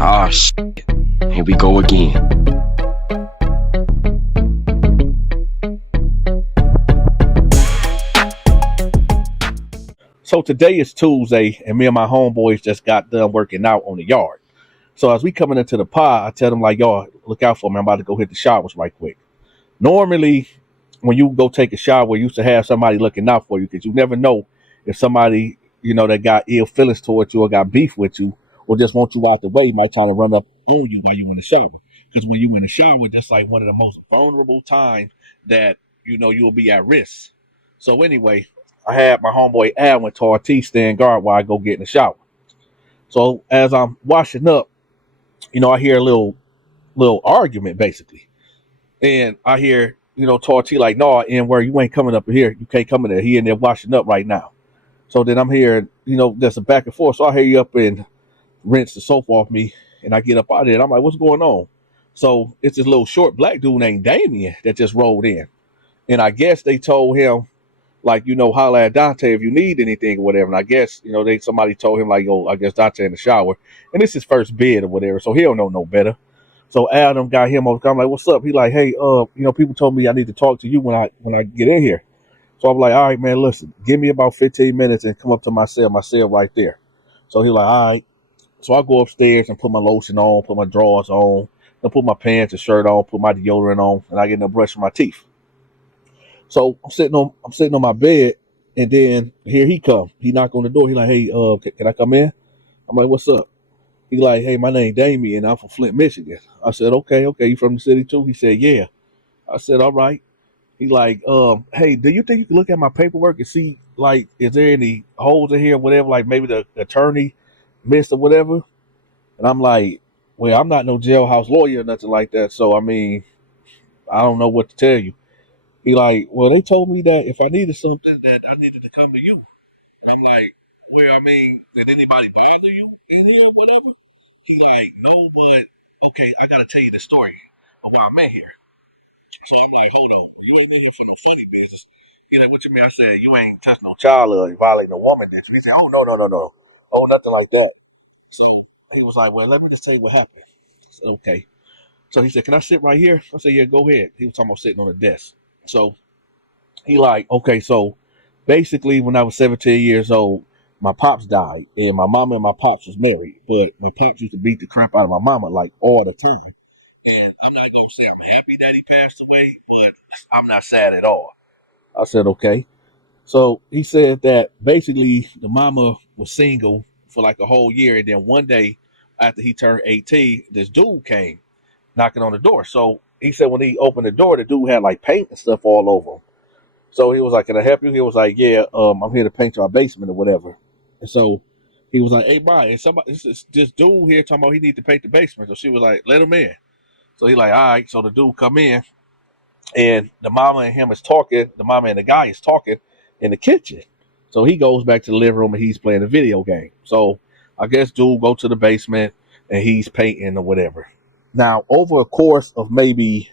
Ah, shit. Here we go again. So today is Tuesday, and me and my homeboys just got done working out on the yard. So as we coming into the pod, I tell them like, y'all, look out for me. I'm about to go hit the showers right quick. Normally, when you go take a shower, you used to have somebody looking out for you because you never know if somebody, that got ill feelings towards you or got beef with you or just want you out the way might try to run up on you while you in the shower. Because when you in the shower, that's like one of the most vulnerable times that, you'll be at risk. So anyway, I had my homeboy Alwyn to our T stand guard while I go get in the shower. So as I'm washing up, I hear a little argument basically. And I hear, Torty like, no, and where you ain't coming up here. You can't come in there. He in there washing up right now. So then I'm hearing, there's a back and forth. So I hear you up and rinse the soap off me. And I get up out of there. And I'm like, what's going on? So it's this little short black dude named Damien that just rolled in. And I guess they told him, like, holla at Donta if you need anything or whatever. And I guess, somebody told him, like, yo, I guess Donta in the shower. And it's his first bid or whatever. So he don't know no better. So Adam got him on. I'm like, what's up? He like, hey, people told me I need to talk to you when I get in here. So I'm like, all right, man, listen, give me about 15 minutes and come up to my cell right there. So he like, all right. So I go upstairs and put my lotion on, put my drawers on, then put my pants and shirt on, put my deodorant on, and I get in the brushing my teeth. So I'm sitting on my bed, and then here he come. He knock on the door. He like, hey, can I come in? I'm like, what's up? He like, hey, my name Damien. I'm from Flint, Michigan. I said, okay. You from the city too? He said, yeah. I said, all right. He like, hey, do you think you can look at my paperwork and see, like, is there any holes in here, whatever, like maybe the attorney missed or whatever? And I'm like, well, I'm not no jailhouse lawyer or nothing like that. So, I mean, I don't know what to tell you. He like, well, they told me that if I needed something that I needed to come to you. And I'm like, well, I mean, did anybody bother you in here, whatever? He like, no, but okay, I gotta tell you the story of why I'm at here. So I'm like, hold on, you ain't in here for no funny business. He like, what you mean? I said, you ain't touched no child or violating a woman, did you? He said, oh no. Oh, nothing like that. So he was like, well, let me just tell you what happened. I said, okay. So he said, can I sit right here? I said, yeah, go ahead. He was talking about sitting on the desk. So he like, okay, so basically when I was 17 years old, my pops died, and my mama and my pops was married, but my pops used to beat the crap out of my mama like all the time. And I'm not gonna say I'm happy that he passed away, but I'm not sad at all. I said, okay. So he said that basically the mama was single for like a whole year, and then one day after he turned 18, this dude came knocking on the door. So he said when he opened the door, the dude had like paint and stuff all over him. So he was like, can I help you? He was like, yeah, I'm here to paint your basement or whatever. And so he was like, hey, Brian, somebody, this dude here talking about he need to paint the basement. So she was like, let him in. So he like, all right. So the dude come in, and the mama and him is talking. The mama and the guy is talking in the kitchen. So he goes back to the living room and he's playing a video game. So I guess dude go to the basement and he's painting or whatever. Now, over a course of maybe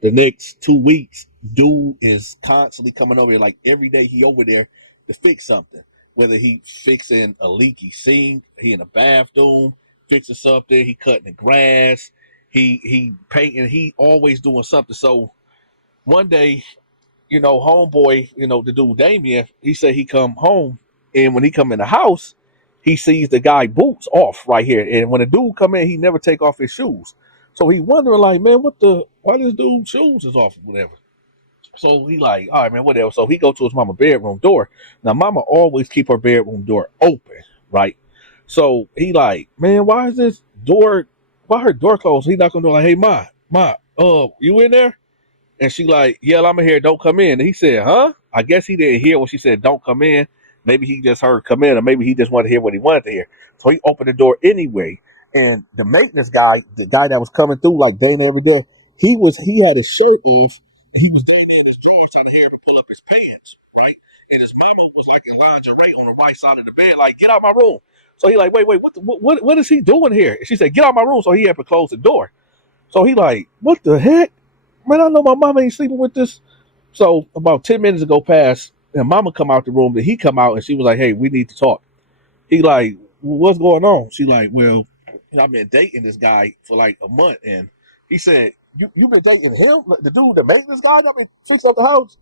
the next 2 weeks, dude is constantly coming over here. Like every day he over there to fix something. Whether he fixing a leaky sink, he in a bathroom, fixing something, he cutting the grass, he painting, he always doing something. So one day, homeboy, the dude Damien, he said he come home, and when he come in the house, he sees the guy boots off right here. And when the dude come in, he never take off his shoes. So he wondering like, man, why this dude's shoes is off or whatever. So he like, all right, man, whatever. So he go to his mama bedroom door. Now mama always keep her bedroom door open, right? So he like, man, why is this door? Why her door closed? He knock on the door like, hey, ma, you in there? And she like, yeah, I'm in here. Don't come in. And he said, huh? I guess he didn't hear what she said. Don't come in. Maybe he just heard come in, or maybe he just wanted to hear what he wanted to hear. So he opened the door anyway. And the maintenance guy, the guy that was coming through like day and every day, he had his shirt off, and he was down there in his drawers trying to hear him pull up his pants, right? And his mama was like in lingerie on the right side of the bed, like, get out my room. So he like, wait, what is he doing here? And she said, get out my room. So he had to close the door. So he like, what the heck? Man, I know my mama ain't sleeping with this. So about 10 minutes ago past, and mama come out the room, and he come out, and she was like, hey, we need to talk. He like, what's going on? She like, well, I've been dating this guy for like a month, and he said, you been dating him, the dude that made this guy up and fixed up the house?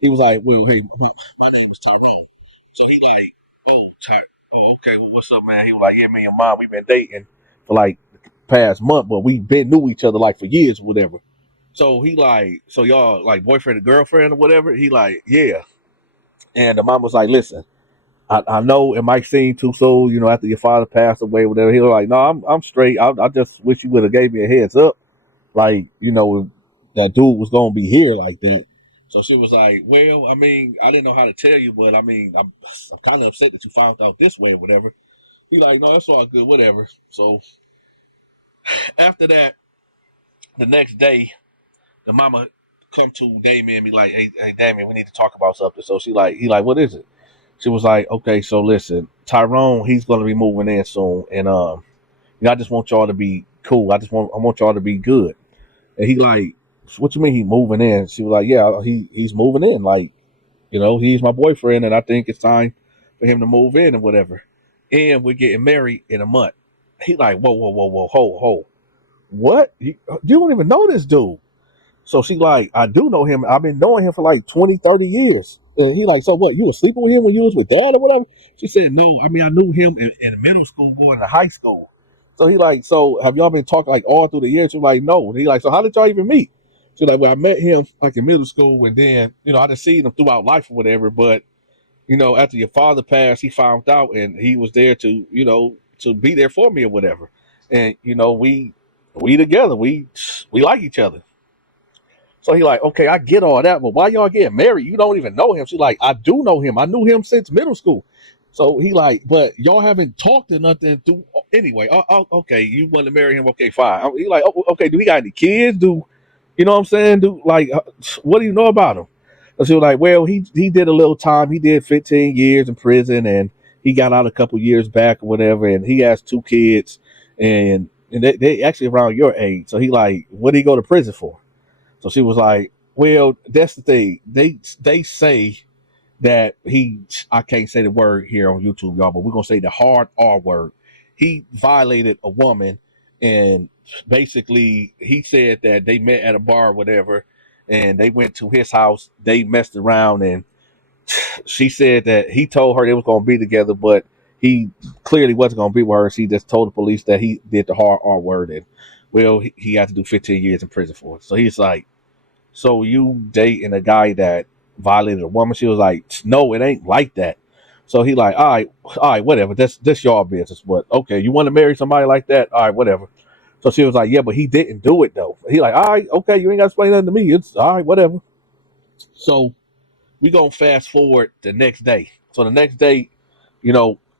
He was like, well, hey, my name is Tyrone. So he like, oh, okay, well, what's up, man? He was like, yeah, me and mom, we've been dating for like the past month, but we been knew each other like for years or whatever. So he like, so y'all like boyfriend and girlfriend or whatever? He like, yeah. And the mom was like, listen, I know it might seem too soon, after your father passed away, whatever. He was like, no, I'm straight. I just wish you would have gave me a heads up, like, if that dude was gonna be here like that. So she was like, well, I mean, I didn't know how to tell you, but I mean, I'm kind of upset that you found out this way or whatever. He like, no, that's all good, whatever. So after that, the next day, the mama come to Damien and be like, hey, Damien, we need to talk about something. So he like, what is it? She was like, okay, so listen, Tyrone, he's gonna be moving in soon, and I just want y'all to be cool. I want y'all to be good. And he like, what you mean he moving in? She was like, yeah, he's moving in. Like, he's my boyfriend, and I think it's time for him to move in and whatever. And we're getting married in a month. He like, whoa, hold. What? You don't even know this dude. So she like, I do know him. I've been knowing him for like 20, 30 years. And he like, so what? You was sleeping with him when you was with dad or whatever? She said, no. I mean, I knew him in middle school going to high school. So he like, so have y'all been talking like all through the years? She was like, no. And he like, so how did y'all even meet? She like, well, I met him like in middle school, and then I didn't see him throughout life or whatever. But after your father passed, he found out, and he was there to to be there for me or whatever. And we together, we like each other. So he like, okay, I get all that, but why y'all getting married? You don't even know him. She's like, I do know him. I knew him since middle school. So he like, but y'all haven't talked or nothing through. Anyway, okay, you want to marry him? Okay, fine. He like, oh, okay, do he got any kids? Do you know what I'm saying? Do like, what do you know about him? And she was like, well, he did a little time. He did 15 years in prison, and he got out a couple years back or whatever. And he has 2 kids, and they actually around your age. So he like, what did he go to prison for? So she was like, well, that's the thing. They say that I can't say the word here on YouTube, y'all, but we're gonna say the hard R word. He violated a woman, and basically he said that they met at a bar or whatever, and they went to his house, they messed around, and she said that he told her they was gonna be together, but he clearly wasn't gonna be with her. She just told the police that he did the hard R word, and well, he had to do 15 years in prison for it. So he's like, so you dating a guy that violated a woman? She was like, no, it ain't like that. So he like, all right, whatever. That's y'all business. But okay, you want to marry somebody like that? All right, whatever. So she was like, yeah, but he didn't do it though. He like, all right, okay, you ain't got to explain nothing to me. It's all right, whatever. So we gonna fast forward the next day. So the next day,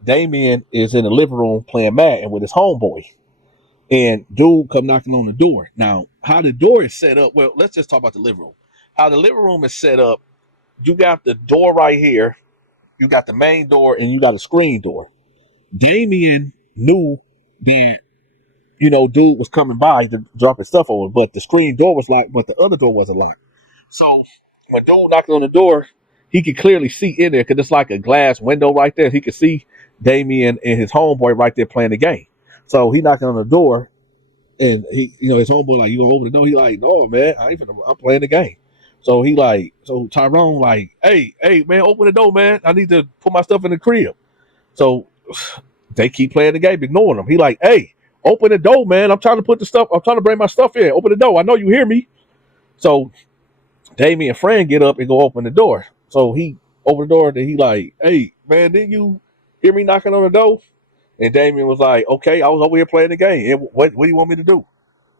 Damien is in the living room playing Madden with his homeboy, and dude come knocking on the door. Now, how the door is set up? Well, let's just talk about the living room. How the living room is set up? You got the door right here. You got the main door, and you got a screen door. Damien knew the dude was coming by to drop his stuff over, but the screen door was locked, but the other door wasn't locked. So when dude knocked on the door, he could clearly see in there because it's like a glass window right there. He could see Damien and his homeboy right there playing the game. So he knocking on the door, and he, his homeboy like, you gonna open the door? He like, no, man, I'm playing the game. So he like, so Tyrone like, hey, man, open the door, man. I need to put my stuff in the crib. So they keep playing the game, ignoring him. He like, hey, open the door, man. I'm trying to bring my stuff in. Open the door. I know you hear me. So Damien and Fran get up and go open the door. So he open the door, and he like, hey, man, didn't you hear me knocking on the door? And Damien was like, okay, I was over here playing the game. And what do you want me to do?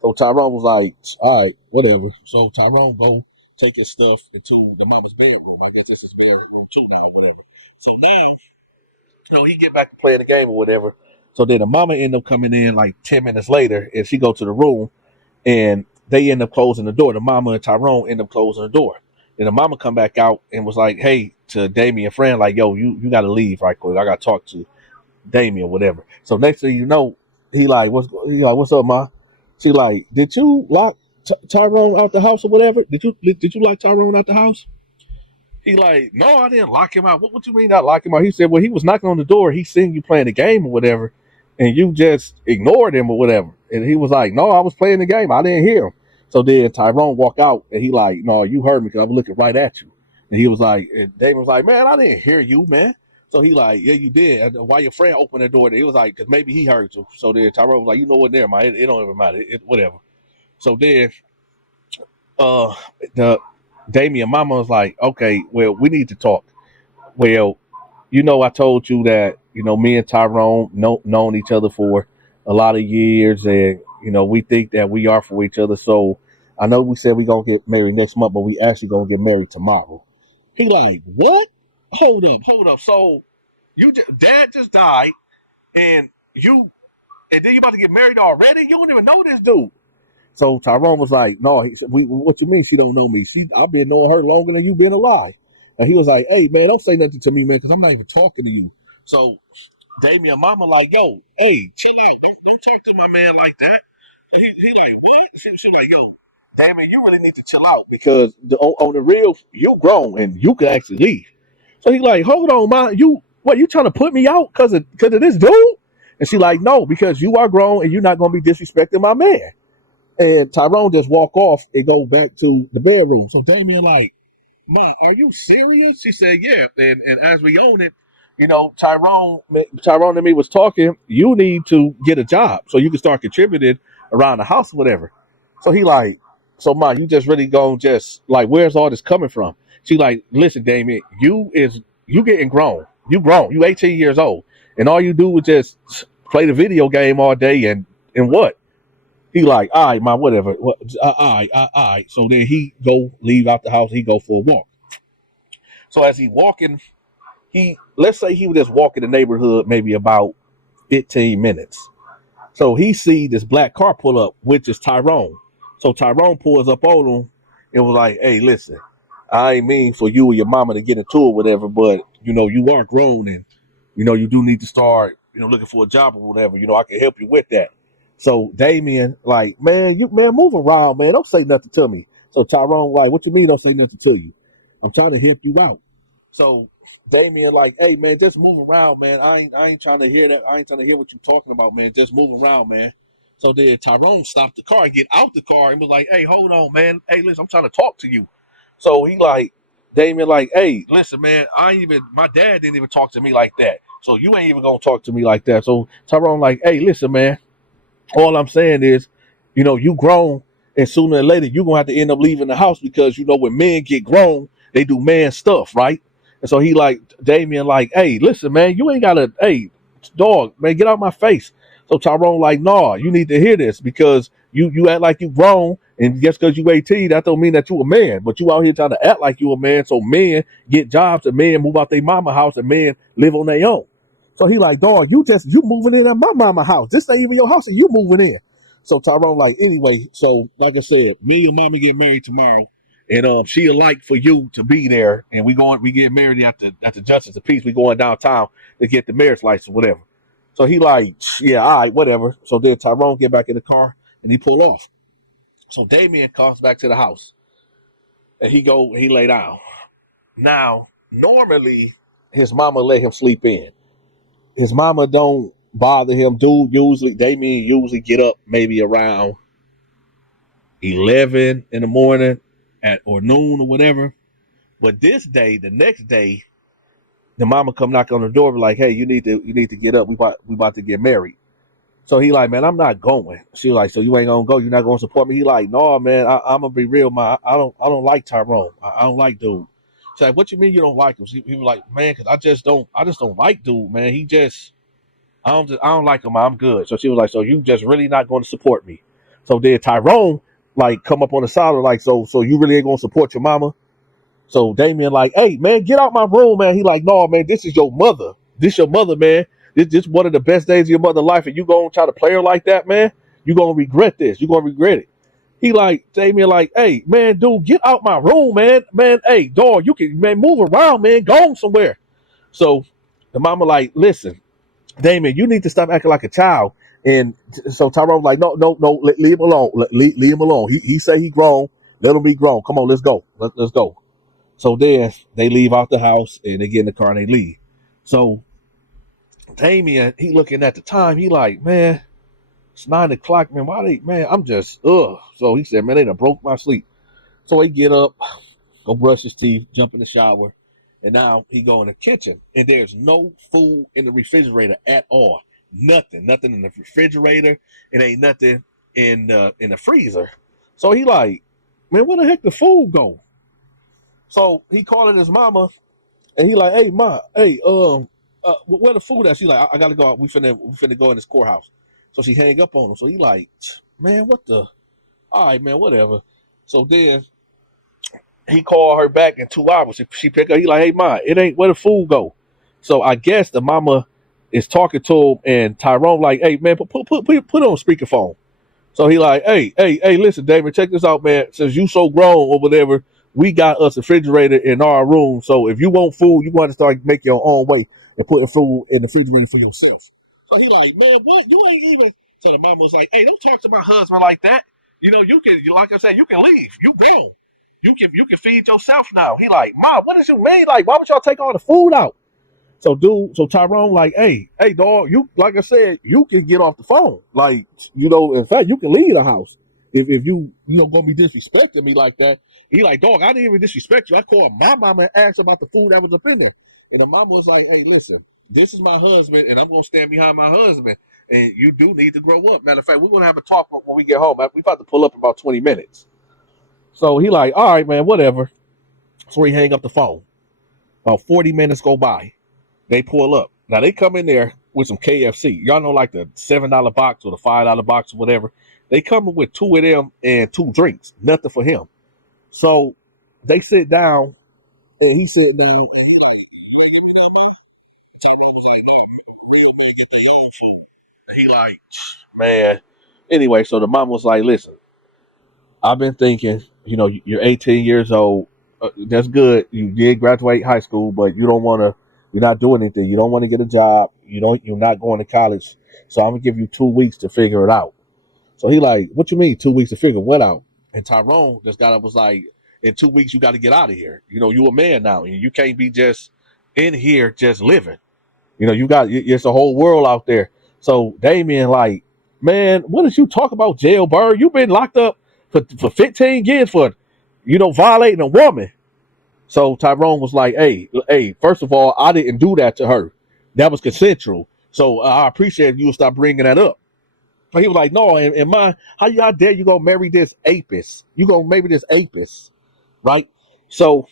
So Tyrone was like, all right, whatever. So Tyrone go take his stuff into the mama's bedroom. I guess this is bedroom 2 now, whatever. So now, he get back to playing the game or whatever. So then the mama end up coming in like 10 minutes later, and she go to the room, and they end up closing the door. The mama and Tyrone end up closing the door. Then the mama come back out and was like, hey, to Damien and Fran, like, yo, you got to leave right quick. I got to talk to Damien, whatever. So next thing you know, what's up, ma? She like, did you lock Tyrone out the house or whatever? Did you lock Tyrone out the house? He like, no, I didn't lock him out. What you mean not lock him out? He said, well, he was knocking on the door. He seen you playing the game or whatever, and you just ignored him or whatever. And he was like, no, I was playing the game. I didn't hear him. So then Tyrone walked out, and he like, no, you heard me because I was looking right at you. And he was like, and Damon was like, man, I didn't hear you, man. So he like, yeah, you did. And why your friend opened the door? He was like, because maybe he heard you. So then Tyrone was like, you know what, never mind. It don't even matter. Whatever. So then uh the Damien mama was like, okay, well, we need to talk. Well, I told you that, me and Tyrone known each other for a lot of years, and we think that we are for each other. So I know we said we gonna get married next month, but we actually gonna get married tomorrow. He like, what? Hold up. So dad just died, and and then you about to get married already? You don't even know this dude. So Tyrone was like, no, he said, what you mean she don't know me? I've been knowing her longer than you been alive. And he was like, hey, man, don't say nothing to me, man, because I'm not even talking to you. So Damien mama like, yo, hey, chill out. Don't talk to my man like that. And he like, what? She like, yo, Damien, you really need to chill out because on the real, you grown and you can actually leave. So he like, hold on, man, you trying to put me out because of this dude? And she like, no, because you are grown and you're not going to be disrespecting my man. And Tyrone just walk off and go back to the bedroom. So Damien like, nah, are you serious? She said, yeah. And as we own it, Tyrone and me was talking, you need to get a job so you can start contributing around the house or whatever. So he like, so Ma, you just really gonna just like, where's all this coming from? She like, listen, Damien, you getting grown. You grown. You 18 years old. And all you do is just play the video game all day and what? He like, all right, man, whatever. All right. So then he go leave out the house. He go for a walk. So as he walking, let's say he was just walking the neighborhood maybe about 15 minutes. So he see this black car pull up, which is Tyrone. So Tyrone pulls up on him and was like, hey, listen, I ain't mean for you or your mama to get into it, whatever, but you are grown and you do need to start, looking for a job or whatever. I can help you with that. So Damien, like, man, move around, man. Don't say nothing to me. So Tyrone, like, what you mean don't say nothing to you? I'm trying to help you out. So Damien, like, hey man, just move around, man. I ain't trying to hear that. I ain't trying to hear what you're talking about, man. Just move around, man. So then Tyrone stopped the car and get out the car and was like, hey, hold on, man. Hey, listen, I'm trying to talk to you. So he like, Damien, like, hey, listen, man, my dad didn't even talk to me like that. So you ain't even gonna talk to me like that. So Tyrone, like, hey, listen, man. All I'm saying is, you grown, and sooner or later you're gonna have to end up leaving the house because when men get grown, they do man stuff, right? And so he like Damien, like, hey, listen, man, you ain't gotta, hey, dog, man, get out my face. So Tyrone, like, nah, you need to hear this because you act like you grown, and just because you 18, that don't mean that you a man. But you out here trying to act like you a man, so men get jobs and men move out their mama house and men live on their own. So he like, dog, you moving in at my mama house. This ain't even your house and you moving in. So Tyrone like, anyway, so like I said, me and mama get married tomorrow. And she'd like for you to be there. And we get married at the Justice of Peace. We going downtown to get the marriage license, whatever. So he like, yeah, all right, whatever. So then Tyrone get back in the car and he pull off. So Damien comes back to the house and he lay down. Now, normally his mama let him sleep in. His mama don't bother him. Damien usually get up maybe around 11 in the morning or noon or whatever. But the next day, the mama come knock on the door, like, hey, you need to get up. We about to get married. So he like, man, I'm not going. She like, so you ain't gonna go? You're not gonna support me? He like, no, man, I'm gonna be real, man. I don't like Tyrone. I don't like dude. She's like, what you mean you don't like him? He was like, man, because I just don't like dude, man. I don't like him. I'm good. So she was like, so you just really not going to support me? So then Tyrone like come up on the side of like, so you really ain't gonna support your mama? So Damien like, hey man, get out my room, man. He like, no, man, this is your mother. This your mother, man. This one of the best days of your mother's life, and you gonna try to play her like that, man? You gonna regret this. You gonna regret it. He like, Damien like, hey man, dude, get out my room, man. Man, hey, dog, you can move around, man. Go somewhere. So the mama like, listen, Damien, you need to stop acting like a child. And so Tyrone like, no, leave him alone. Leave him alone. He say he grown. Let him be grown. Come on, let's go. Let's go. So then they leave out the house and they get in the car and they leave. So Damien, he looking at the time, he like, man, it's 9 o'clock, man. Why they, man? I'm just, ugh. So he said, man, they done broke my sleep. So he get up, go brush his teeth, jump in the shower, and now he go in the kitchen, and there's no food in the refrigerator at all. Nothing in the refrigerator. It ain't nothing in the freezer. So he like, man, where the heck the food go? So he calling his mama, and he like, hey ma, hey, where the food at? She like, I gotta go. We finna go in this courthouse. So she hang up on him. So he like, man, what the? All right, man, whatever. So then he called her back in 2 hours. She picked up. He like, hey ma, it ain't where the food go. So I guess the mama is talking to him, and Tyrone like, hey man, put on speakerphone. So he like, hey, listen, David, check this out, man. Since you so grown or whatever, we got us a refrigerator in our room. So if you want food, you want to start making your own way and putting food in the refrigerator for yourself. So he like, man, what? You ain't even. So the mama was like, hey, don't talk to my husband like that. You can, like I said, you can leave. You grown. You can feed yourself now. He like, ma, what is you mean? Like, why would y'all take all the food out? So Tyrone like, hey, dog, you like I said, you can get off the phone. Like, in fact, you can leave the house if you gonna be disrespecting me like that. He like, dog, I didn't even disrespect you. I called my mama and asked about the food that was up in there. And the mama was like, hey, listen, this is my husband, and I'm gonna stand behind my husband. And you do need to grow up. Matter of fact, we're gonna have a talk when we get home. We about to pull up in about 20 minutes. So he like, all right, man, whatever. So he hang up the phone. About 40 minutes go by. They pull up. Now they come in there with some KFC. Y'all know, like the $7 box or the $5 box or whatever. They come in with two of them and two drinks. Nothing for him. So they sit down and he said, man, he like, man. Anyway, so the mom was like, listen, I've been thinking, you're 18 years old. That's good. You did graduate high school, but you're not doing anything. You don't want to get a job. You're not going to college. So I'm gonna give you 2 weeks to figure it out. So he like, what you mean 2 weeks to figure what out? And Tyrone just got up was like, in 2 weeks you got to get out of here. You a man now, and you can't be just in here just living. It's a whole world out there. So Damien like, man, what did you talk about, jailbird? You've been locked up for 15 years for, violating a woman. So Tyrone was like, hey, first of all, I didn't do that to her. That was consensual. So I appreciate if you would stop bringing that up. But he was like, no, and my, how dare you gonna marry this apis? You gonna marry this apis, right? So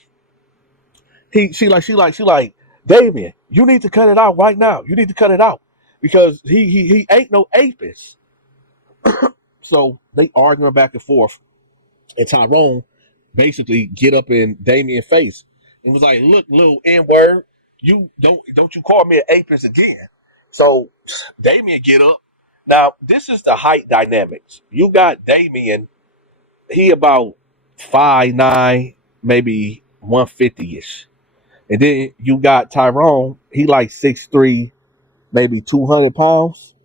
she like, Damien, you need to cut it out right now. You need to cut it out because he ain't no apis. So they arguing back and forth, and Tyrone basically get up in Damien's face and was like, look, little N-word, you don't you call me an apis again. So Damien get up. Now, this is the height dynamics. You got Damien, he about 5'9", maybe 150-ish. And then you got Tyrone, he like 6'3", maybe 200 pounds.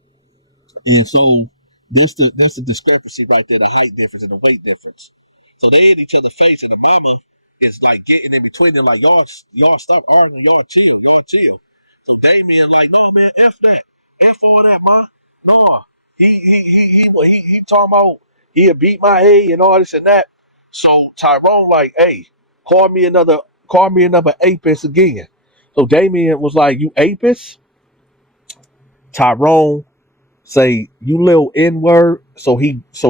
And so that's the discrepancy right there, the height difference and the weight difference. So they in each other's face, and the mama is like getting in between them, like y'all stop arguing, y'all chill. So Damien like, no man, F that. F all that, ma. No. He talking about he'll beat my A and all this and that. So Tyrone like, hey, call me another apis again. So Damien was like, you apis? Tyrone say, you little N-word. So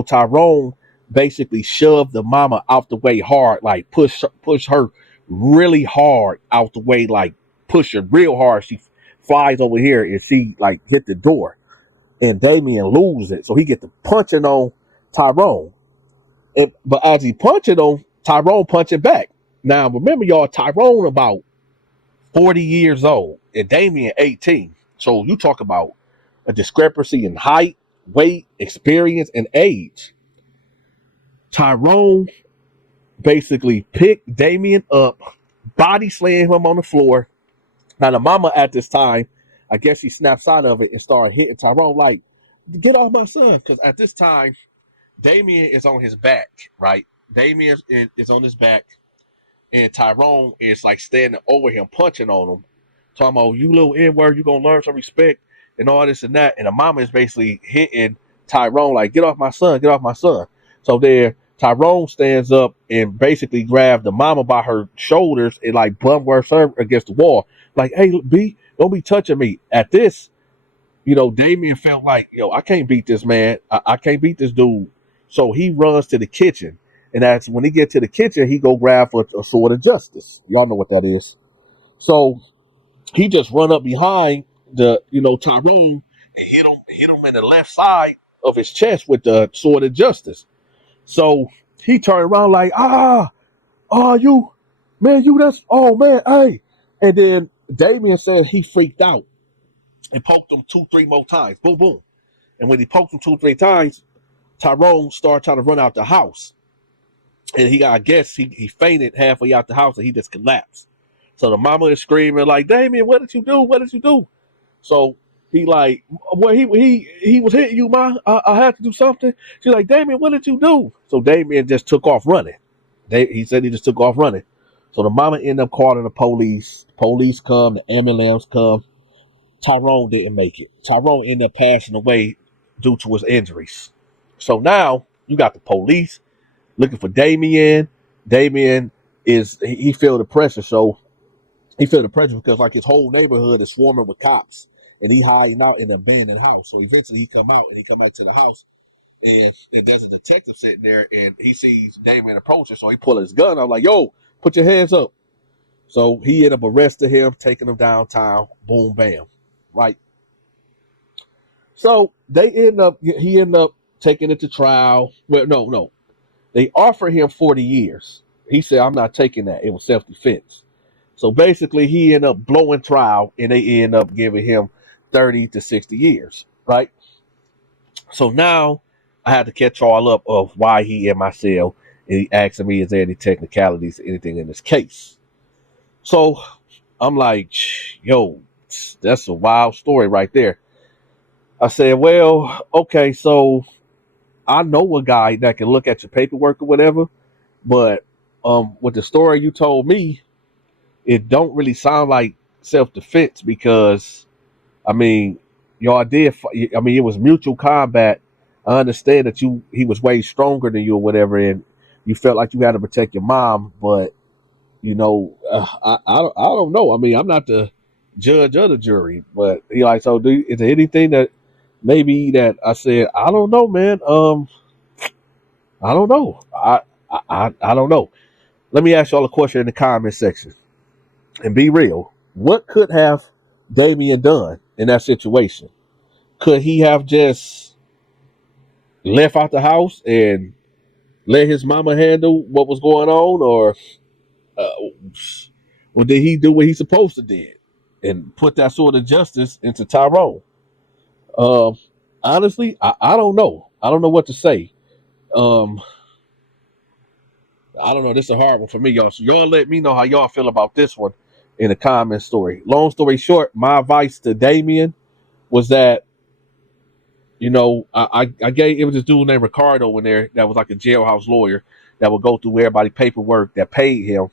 Tyrone basically shoved the mama out the way hard, like push her really hard out the way, like push her real hard. She flies over here and she like hit the door. And Damien loses it. So he get to punching on Tyrone. But as he punching on, Tyrone punching back. Now remember y'all, Tyrone about 40 years old and Damien 18. So you talk about a discrepancy in height, weight, experience, and age. Tyrone basically picked Damien up, body slammed him on the floor. Now the mama at this time, I guess she snaps out of it and started hitting Tyrone like, get off my son. Because at this time, Damien is on his back, right? Damien is on his back. and Tyrone is like standing over him, punching on him, talking about, you little N-word, you gonna learn some respect and all this and that. And the mama is basically hitting Tyrone like, get off my son, get off my son. So there, Tyrone stands up and basically grabs the mama by her shoulders and like bum works her against the wall. Like, hey, B, don't be touching me. At this, Damien felt like, I can't beat this man. I can't beat this dude. So he runs to the kitchen. And that's when he gets to the kitchen, he go grab for a sword of justice. Y'all know what that is. So he just run up behind Tyrone and hit him in the left side of his chest with the sword of justice. So he turned around like, you, man, oh man, hey. And then Damien said he freaked out and poked him 2-3 more times. Boom, boom. And when he poked him 2-3 times, Tyrone started trying to run out the house. And he fainted halfway out the house and he just collapsed. So the mama is screaming like, Damien, what did you do? What did you do? So he like, well, he was hitting you, ma. I had to do something. She's like, Damien, what did you do? So Damien just took off running. He said he just took off running. So the mama ended up calling the police. Police come, the ambulance come. Tyrone didn't make it. Tyrone ended up passing away due to his injuries. So now you got the police looking for Damien. Damien he feel the pressure. So he feel the pressure because like his whole neighborhood is swarming with cops and he hiding out in an abandoned house. So eventually he come out to the house and there's a detective sitting there and he sees Damien approaching. So he pull his gun. I'm like, yo, put your hands up. So he ended up arresting him, taking him downtown. Boom, bam. Right. So he ended up taking it to trial. Well, no. They offered him 40 years. He said, I'm not taking that. It was self-defense. So basically he ended up blowing trial and they end up giving him 30 to 60 years. Right. So now I had to catch all up of why he in my cell and he asking me, is there any technicalities, anything in this case? So I'm like, yo, that's a wild story right there. I said, well, okay, so I know a guy that can look at your paperwork or whatever, but with the story you told me, it don't really sound like self-defense because, y'all did, it was mutual combat. I understand that he was way stronger than you or whatever, and you felt like you had to protect your mom, but, I don't know. I'm not the judge of the jury, but so is there anything that maybe that I said, I don't know, man. I don't know. I don't know. Let me ask y'all a question in the comment section and be real. What could have Damien done in that situation? Could he have just left out the house and let his mama handle what was going on, or did he do what he's supposed to did and put that sort of justice into Tyrone? Honestly, I don't know. I don't know what to say. I don't know. This is a hard one for me, y'all. So y'all let me know how y'all feel about this one in the comment story. Long story short, my advice to Damien was that, I gave, it was this dude named Ricardo in there that was like a jailhouse lawyer that would go through everybody's paperwork that paid him.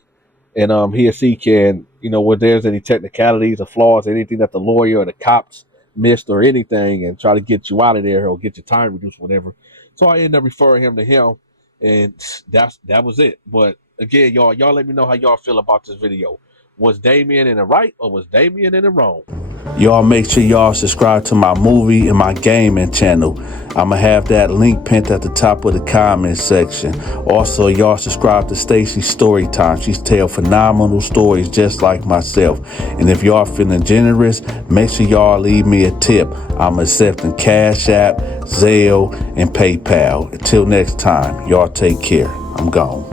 And he or she can, where there's any technicalities or flaws, anything that the lawyer or the cops missed or anything, and try to get you out of there or get your time reduced, whatever. So I ended up referring him to him, and that was it. But again, y'all let me know how y'all feel about this video. Was Damien in the right or was Damien in the wrong? Y'all make sure y'all subscribe to my movie and my gaming channel. I'ma have that link pinned at the top of the comment section. Also, y'all subscribe to Stacy's Storytime. She's tell phenomenal stories just like myself. And if y'all feeling generous, make sure y'all leave me a tip. I'm accepting Cash App, Zelle, and PayPal. Until next time, y'all take care. I'm gone.